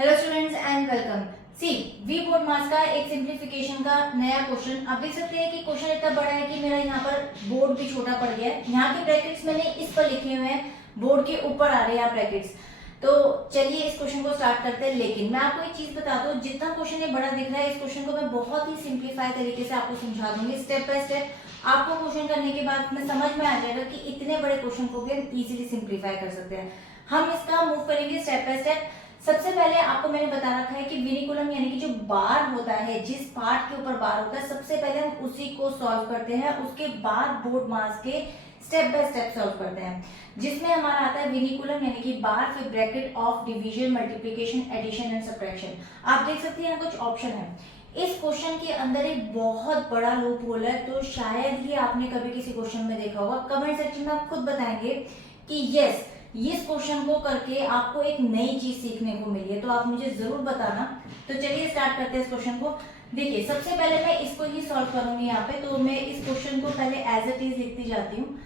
Hello students and welcome. C V board maths का एक simplification का नया क्वेश्चन आप देख सकते हैं कि क्वेश्चन इतना बड़ा है कि मेरा यहाँ पर बोर्ड भी छोटा पड़ गया है। यहाँ के ब्रैकेट्स मैंने इस पर लिखे हुए हैं, बोर्ड के ऊपर आ रहे हैं ब्रैकेट्स। तो चलिए इस क्वेश्चन को स्टार्ट करते हैं। लेकिन मैं आपको एक चीज बता दूं, जितना क्वेश्चन ये बड़ा दिख रहा है इस क्वेश्चन को मैं बहुत ही सिंप्लीफाई तरीके से आपको समझा दूंगी स्टेप बाय स्टेप। आपको क्वेश्चन करने के बाद में समझ में आ जाएगा कि इतने बड़े क्वेश्चन को भी हम इजीली सिंप्लीफाई कर सकते हैं। हम इसका मूव करेंगे स्टेप बाय स्टेप। सबसे पहले आपको मैंने बता रखा है कि विनिकुलम यानी कि जो बार होता है, जिस पार्ट के ऊपर बार होता है, सबसे पहले हम उसी को सॉल्व करते हैं, उसके बाद बोर्ड मास के स्टेप बाय स्टेप सॉल्व करते हैं, जिसमें हमारा आता है विनिकुलम यानी कि बार, फिर bracket of division, multiplication, addition and subtraction. आप देख सकते हैं कुछ ऑप्शन है। इस क्वेश्चन के अंदर एक बहुत बड़ा लूप होल है, तो शायद ही आपने कभी किसी क्वेश्चन में देखा होगा। कमेंट सेक्शन में आप खुद बताएंगे कि यस, इस क्वेश्चन को करके आपको एक नई चीज सीखने को मिली है, तो आप मुझे जरूर बताना। तो चलिए स्टार्ट करते हैं इस क्वेश्चन को। देखिए सबसे पहले मैं इसको ही सॉल्व करूंगी यहाँ पे, तो मैं इस क्वेश्चन को पहले एज इट इज लिखती जाती हूँ।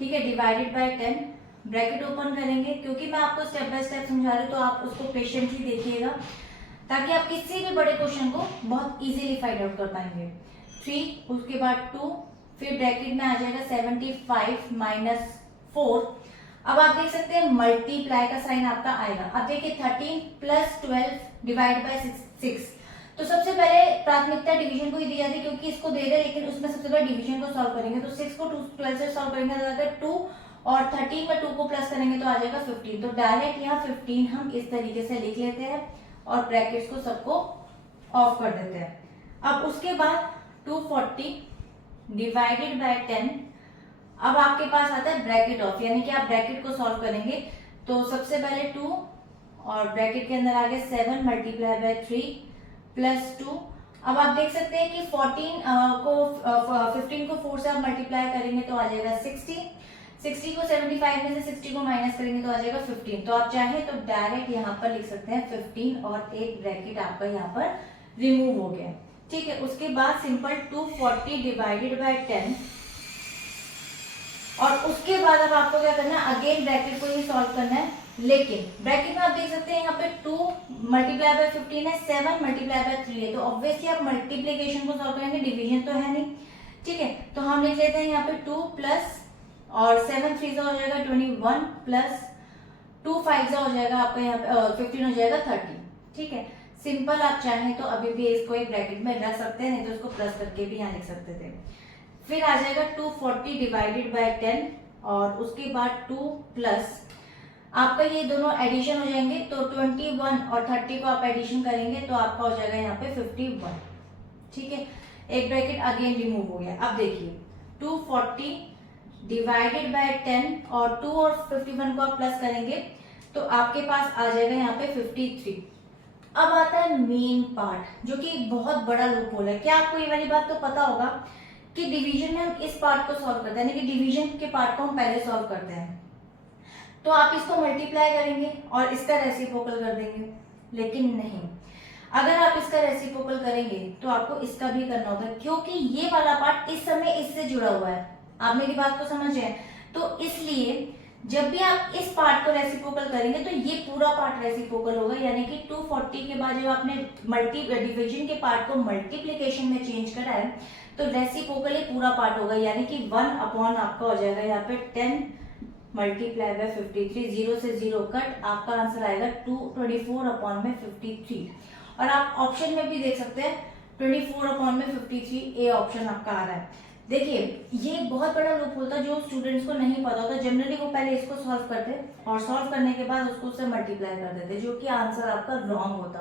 ठीक है, डिवाइडेड बाय 10, ब्रैकेट ओपन करेंगे, क्योंकि मैं आपको स्टेप बाय स्टेप समझा रही हूँ तो आप उसको पेशेंटली देखिएगा, ताकि आप किसी भी बड़े क्वेश्चन को बहुत इजीली फाइंड आउट कर पाएंगे। 3, उसके बाद 2, फिर ब्रैकेट में आ जाएगा 75 माइनस 4। अब आप देख सकते हैं मल्टीप्लाई का साइन आपका आएगा। अब देखिए 13 प्लस 12 डिवाइड बाय 6। तो सबसे पहले प्राथमिकता डिवीजन को ही दी जाती है, क्योंकि इसको दे रहे, लेकिन उसमें सबसे पहले डिवीजन को सॉल्व करेंगे। तो 6 को 12 से सॉल्व करेंगे तो आएगा 2, और 13 में 2 को प्लस करेंगे तो आ जाएगा 15। तो डायरेक्ट यहाँ 15 हम इस तरीके से लिख लेते हैं और ब्रैकेट्स को सबको ऑफ कर देते हैं। अब उसके बाद 240 डिवाइडेड बाय 10। अब आपके पास आता है ब्रैकेट ऑफ, यानी कि आप ब्रैकेट को सॉल्व करेंगे। तो सबसे पहले 2 और ब्रैकेट के अंदर आ गए 7 मल्टीप्लाई बाय 3 प्लस 2। अब आप देख सकते हैं कि 15 को 4 से आप मल्टीप्लाई करेंगे तो आ जाएगा 60। 60 को 75 में से 60 को माइनस करेंगे तो आ जाएगा 15। तो आप चाहे तो डायरेक्ट यहाँ पर लिख सकते हैं 15 और एक ब्रैकेट आपका यहाँ पर रिमूव हो गया। ठीक है, उसके बाद सिंपल 240 डिवाइडेड बाय 10, और उसके बाद अब आपको क्या करना है, अगेन ब्रैकेट को ही सॉल्व करना है। लेकिन ब्रैकेट में आप देख सकते हैं यहाँ पे 2 मल्टीप्लाई बाय 15 है, 7 मल्टीप्लाई बाय 3 है, तो ऑब्वियसली आप मल्टीप्लिकेशन को सॉल्व करेंगे, डिवीजन तो है नहीं। ठीक है, तो हम लिख लेते हैं यहाँ पे 2 प्लस और 7 3 हो जाएगा 21 प्लस 2 5 हो जाएगा आपका यहाँ पे 15 हो जाएगा 30। ठीक है, सिंपल। आप चाहें तो अभी भी इसको एक ब्रैकेट में रख सकते हैं, नहीं तो इसको प्लस करके भी यहाँ लिख सकते थे। फिर आ जाएगा 240 डिवाइडेड बाय 10, और उसके बाद 2 प्लस आपका ये दोनों एडिशन हो जाएंगे, तो 21 और 30 को आप एडिशन करेंगे तो आपका हो जाएगा यहाँ पे 51। ठीक है, एक ब्रैकेट अगेन रिमूव हो गया। अब देखिए 240 डिवाइडेड बाय 10 और 2 और 51 को आप प्लस करेंगे तो आपके पास आ जाएगा यहाँ पे 53। अब आता है मेन पार्ट, जो कि एक बहुत बड़ा लूप होल है। क्या आपको ये वाली बात तो पता होगा कि डिवीजन में हम इस पार्ट को सॉल्व करते हैं, यानी कि डिवीजन के पार्ट को हम पहले सॉल्व करते हैं, तो आप इसको मल्टीप्लाई करेंगे और इसका रेसिप्रोकल कर देंगे। लेकिन नहीं, अगर आप इसका रेसिप्रोकल करेंगे तो आपको इसका भी करना होगा, क्योंकि ये वाला पार्ट इस समय इससे जुड़ा हुआ है। आप मेरी बात को समझ रहे हैं? तो इसलिए जब भी आप इस पार्ट को रेसिप्रोकल करेंगे तो ये पूरा पार्ट रेसिप्रोकल होगा, यानी कि 240 के बाद जब आपने डिवीजन के पार्ट को मल्टीप्लिकेशन में चेंज करा है तो रेसिप्रोकल ही पूरा पार्ट होगा, यानी कि 1 अपॉन आपका हो जाएगा यहाँ पे 10 मल्टीप्लाई बाय 53। 0 से 0 कट, आपका आंसर आएगा 24 अपॉन में 53। और आप ऑप्शन में भी देख सकते हैं 24 अपॉन में 53 ए ऑप्शन आपका आ रहा है। देखिए ये एक बहुत बड़ा लूप होता है जो स्टूडेंट्स को नहीं पता होता। जनरली वो पहले इसको सॉल्व करते और सॉल्व करने के बाद उसको उससे मल्टीप्लाई कर देते, जो कि आंसर आपका रॉन्ग होता।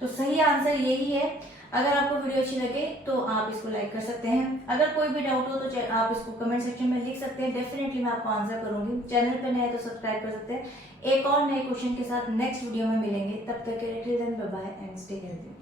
तो सही आंसर यही है। अगर आपको वीडियो अच्छी लगे तो आप इसको लाइक कर सकते हैं। अगर कोई भी डाउट हो तो आप इसको कमेंट सेक्शन में लिख सकते हैं, डेफिनेटली मैं आपको आंसर करूंगी। चैनल पे नए तो सब्सक्राइब कर सकते हैं। एक और नए क्वेश्चन के साथ नेक्स्ट वीडियो में मिलेंगे, तब तक के लिए till then bye bye and stay healthy.